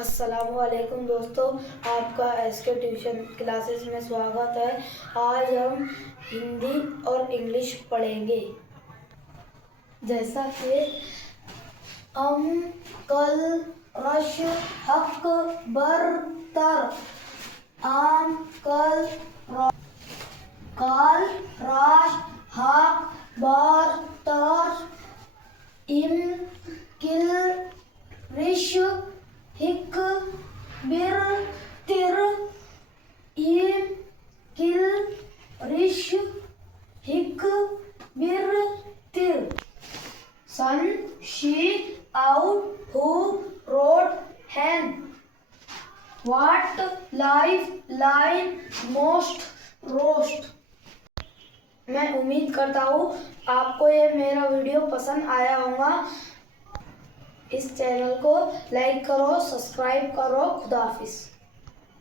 अस्सलामुअलैकुम दोस्तों, आपका एसके ट्यूशन क्लासेस में स्वागत है। आज हम हिंदी और इंग्लिश पढ़ेंगे। जैसा कि कल रश हक बरतर, आम कल काल राश हक बरतर, इम किल रिश हिक बिर तिर, इम किल रिश हिक बिर तिर। सन शी आउट हु रोड हैन, what life line most roast. मैं उम्मीद करता हूँ आपको ये मेरा वीडियो पसंद आया होगा। इस चैनल को लाइक करो, सब्सक्राइब करो। खुदा हाफिज।